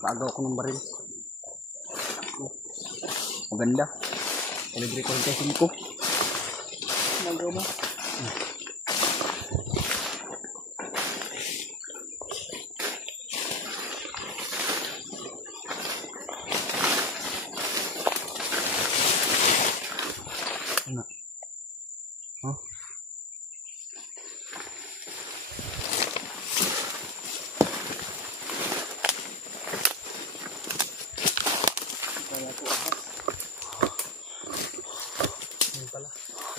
Paagaw ko ng baril. Maganda. Libre ko yung ko. Nagaw mo. Ano? Oh.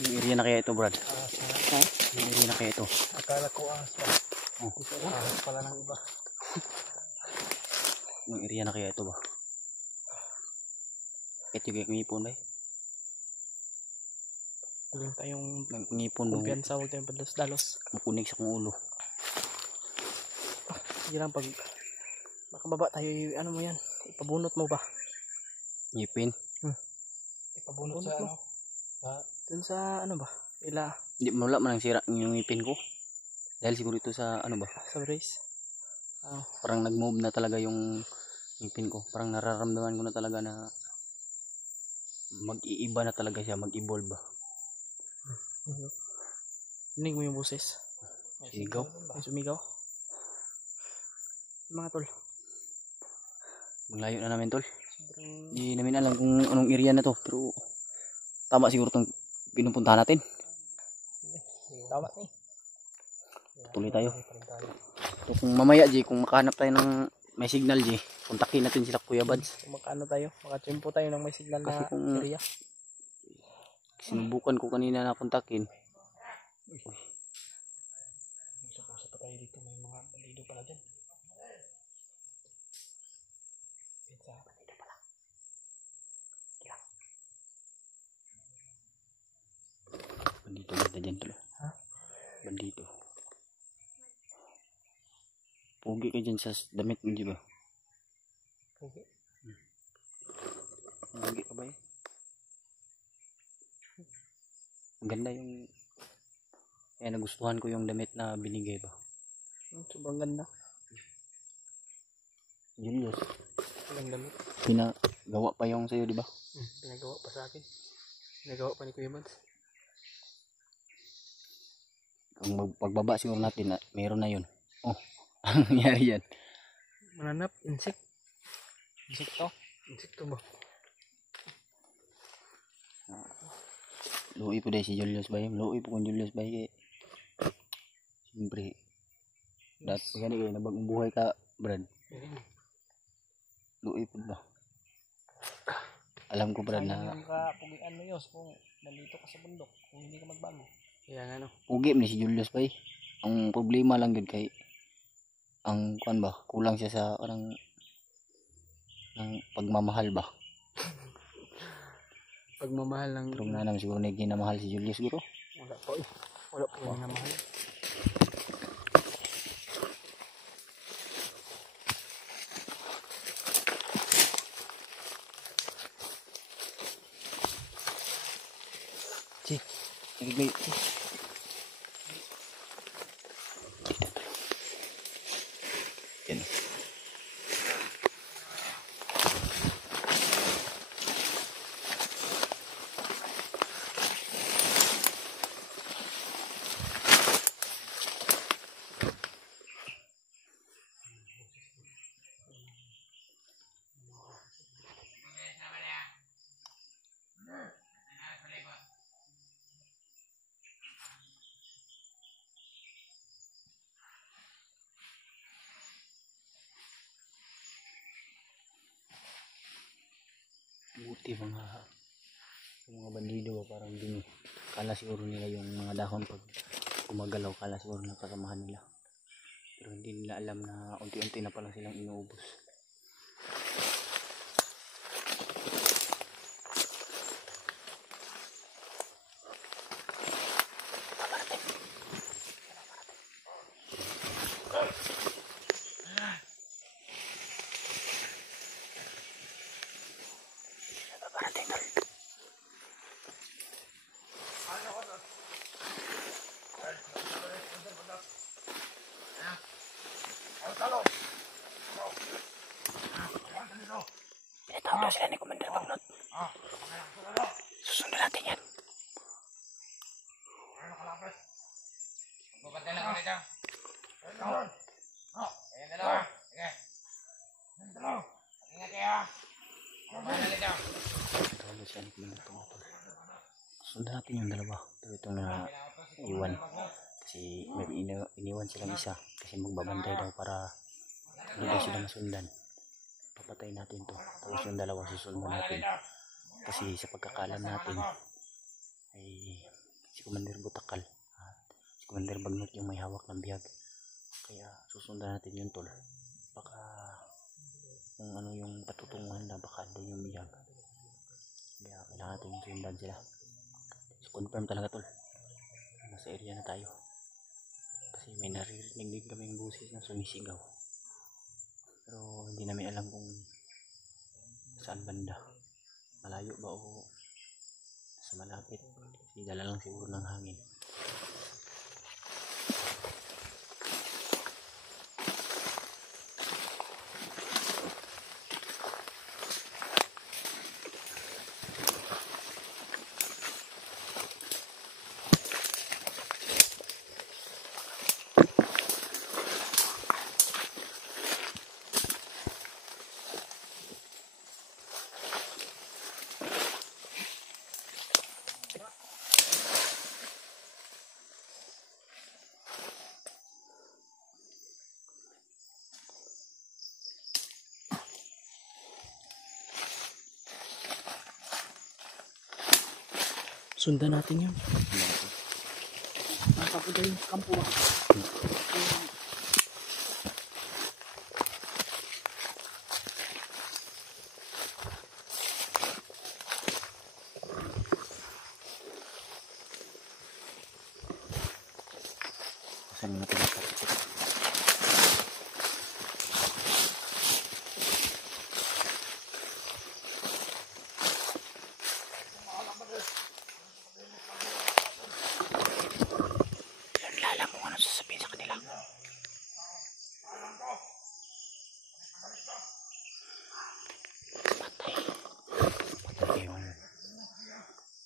Yung area na kaya ito, Brad? Yung area na kaya ito? Akala ko asa. Oh. Ahas pala ng iba. Yung area na kaya ito ba? Ito yung ngipon ba? Huwag tayong ngipon mo. kumpiyansa, huwag tayong padalos-dalos. Makunig sa kong ulo. Sige lang, pag makababa tayo, ano mo yan? Ipabunot mo ba? Ngipin? Ipabunot sa ano? Dun sa ano ba? Hindi, wala man ang sira yung ngipin ko. Dahil siguro ito sa ano ba? Sa brace. Parang nag-move na talaga yung ngipin ko. Parang nararamdaman ko na talaga na mag-iiba na talaga siya, mag-evolve ba? Dinig mo yung boses. Sigaw? May sumigaw. Mga tol. Maglayo na namin, tol. Hindi namin alam kung anong area na to. Pero tama siguro itong pinupuntahan natin. Tama eh. Tuloy tayo. So, kung mamaya, G, kung makahanap tayo ng may signal, G, kontakin natin sila Kuya Bads. Kung makaano tayo, makachimpo tayo ng may signal na area. Sinubukan ko kanina na kontakin. Sa pa tayo dito, may mga bandido pala dyan. Pizza, bandido pala. Bandito banda dyan, tol. Ha? Bandito. Pugi ka dyan sa damit mo, di ba? Pugi? Pugi ka ba eh? Maganda yung nagustuhan ko yung damit na binigay ba? Sobrang ganda. Julius. Walang damit. Pinagawa pa yung sa'yo, di ba? Pinagawa pa sa akin. Pinagawa pa ni Kuya Mads. Kung pagbaba siguro natin, meron na yun. Oh, ang nangyari yan. Mananap, insekto ba? Luwi po dahil si Julius Bay. Luwi po kung Julius Bay. Siyempre. Dahil gani kayo, nabagong buhay ka, Brad. Luwi po ba? Alam ko, Brad, na Sayang yung kapugian mo yos kung nandito ka sa bundok, kung hindi ka magbago. Kaya nga no. pugi mo si Julius Bay. Ang problema lang din kay ang kuan ba, kulang siya sa parang ng pagmamahal ba. Pagmamahal ng Pero na naman siguro na ginamahal si Julius siguro. wala pa eh. Wala pa yung namahal. Sige. Yan. Buti mga bandido ba, parang dumi. Kala siguro nila yung mga dahon pag gumagalaw, kala siguro nakasamahan nila. Pero hindi nila alam na unti-unti na pala silang inuubos. sila ni Commander Bagnot. Susundan natin yan. Bubantay lang ulit ah. Ayan dalawa. Sige. Ingat kayo. Bubantay ulit ah. Susundan siya ni Commander Bagnot. Susundan natin yung dalawa. Pero itong iwan. Kasi may iniwan silang isa. Kasi magbabantay daw para hindi daw sila masundan. Papatay natin to. Tapos yung dalawa susundan natin. Kasi sa pagkakalam natin ay si Commander Butakal at si Commander Bagnot yung may hawak ng bihag. Kaya susundan natin yung tol. Baka kung ano yung patutunguhan na baka doon yung bihag. Kaya kailangan natin sundan sila. So confirm talaga tol. Nasa area na tayo. Kasi may naririnig din kaming busis na sumisigaw. Pero hindi namin alam kung saan banda. Malayo ba o sa malapit. Kasi dala lang siguro ng hangin. Sundan natin yun. Nakapunta yung kampo. Saan natin nakapit?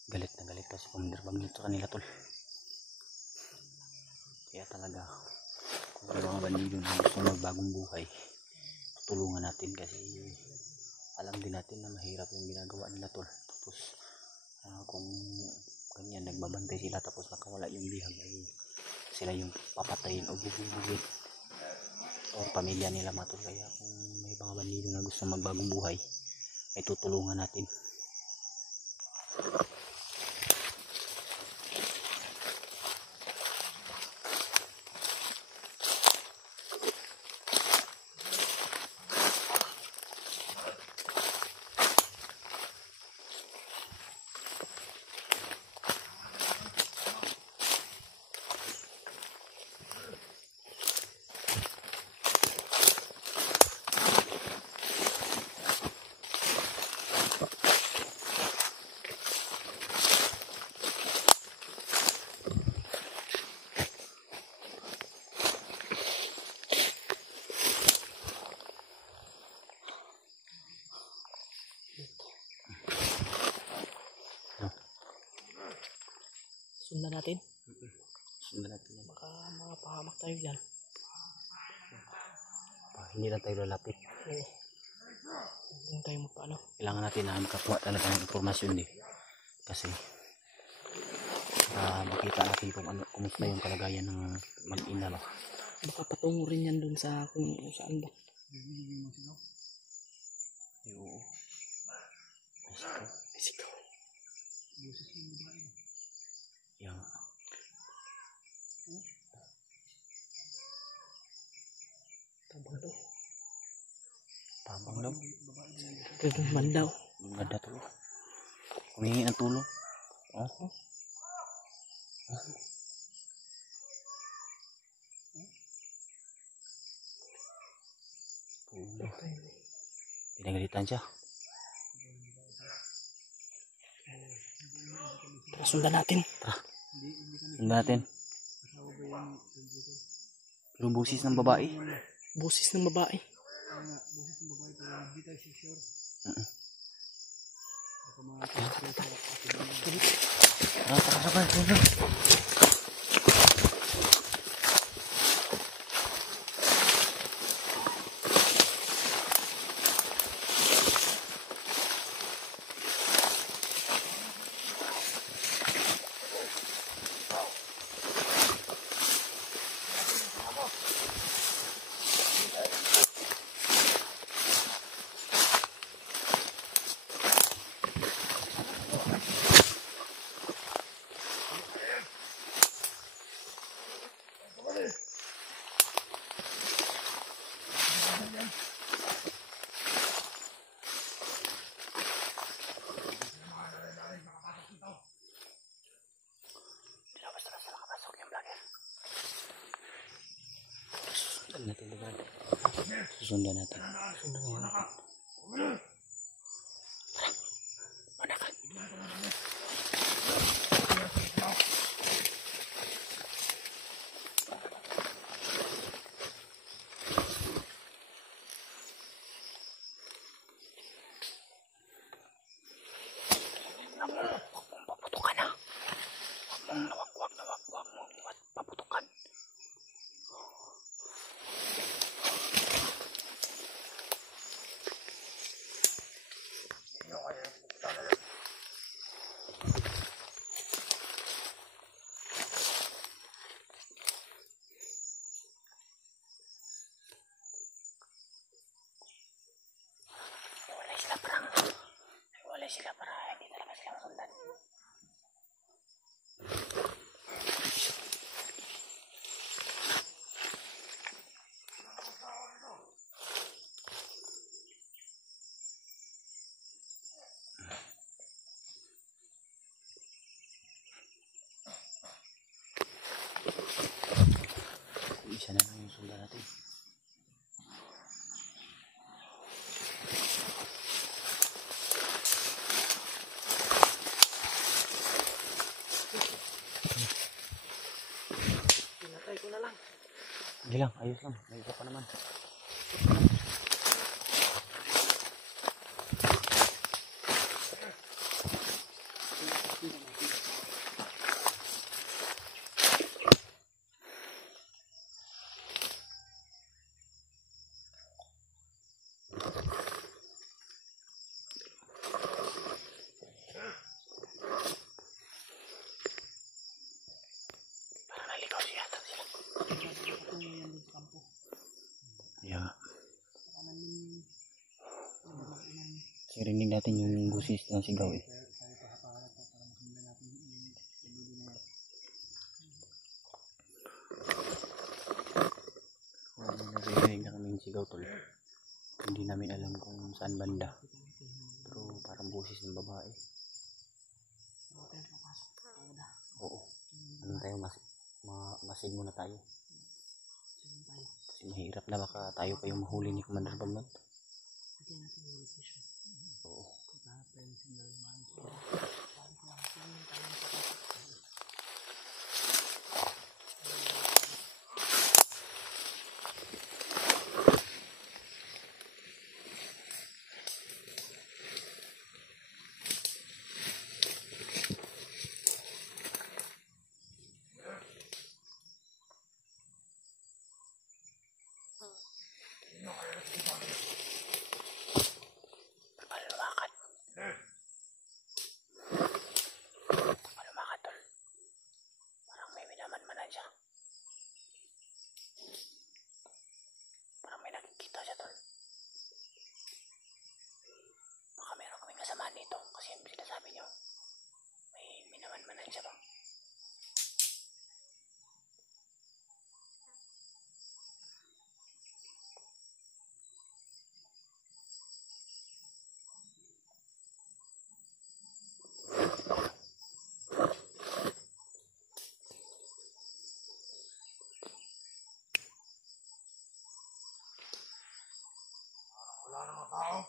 Galit na galit kasi Commander Bagnot sa kanila tol. Kaya talaga kung may mga bandido na gusto magbagong buhay, tulungan natin kasi alam din natin na mahirap yung ginagawa nila tol. Tapos kung ganyan nagbabantay sila tapos nakawala yung bihag ay sila yung papatayin o bubugin or pamilya nila matol. Kaya kung may mga bandido na gusto magbagong buhay ay tutulungan natin. Sundan natin. Sundan natin yan. Baka mapahamak tayo dyan. Hindi na tayo lalapit. Oo. Hindi tayo magpaano. Kailangan natin na makakuha talaga ng informasyon eh. Kasi makita natin kung ano, kumusta yung kalagayan ng mag-ina ba. Baka patungo rin yan dun sa kung saan ba. Oo. May sigaw. Yan. Tabang daw. Tabang daw. Kagumban daw. Ganda to. Humingi ng tulong. Oh. Pinagalitan siya. Tara, sundan natin. Sundan natin. Yung busis ng babae. Busis ng babae. Sakay. Susundan natin. Manakan. Paputukan na. Wag mong paputukan. Wala sila para hindi talaga sila masundan. Isa na lang yung sundan natin. Pinatay ko na lang. Hindi lang, ayos lang. May isa pa naman. Parang naligaw siya yata sila. Yeah. Sirinig natin yung busis ng sigaw eh. Naririnig na kami yung sigaw tol. Hindi namin alam kung saan banda. Pero parang busis ng babae. Oo. Ano tayo, masid muna tayo. Kasi mahirap na baka tayo pa yung mahuli ni Commander Bamnod. Oo. Lumakad tol. Parang may minamanmanan siya. Parang may nakikita siya tol. Baka meron kaming kasama nito kasi yung sinasabi niyo may minamanmanan siya ba? Wala namang tao.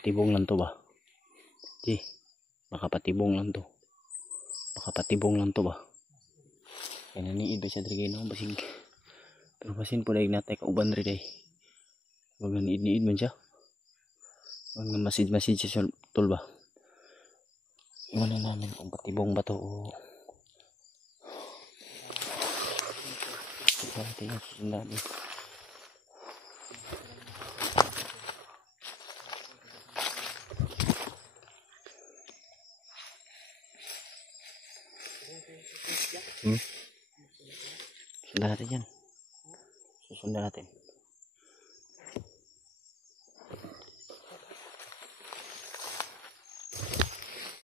patibong lang to ba? Di, baka patibong lang to. Baka patibong lang to ba? Kaya naniid ba siya diri no basig. Pero basin po daig natay kauban rin day. Huwag naniid-niid man siya. Huwag na masid-masid siya tol ba? Iwan na namin kung patibong ba to o... Ito yung susundan eh. Sundan natin yan. Susundan natin.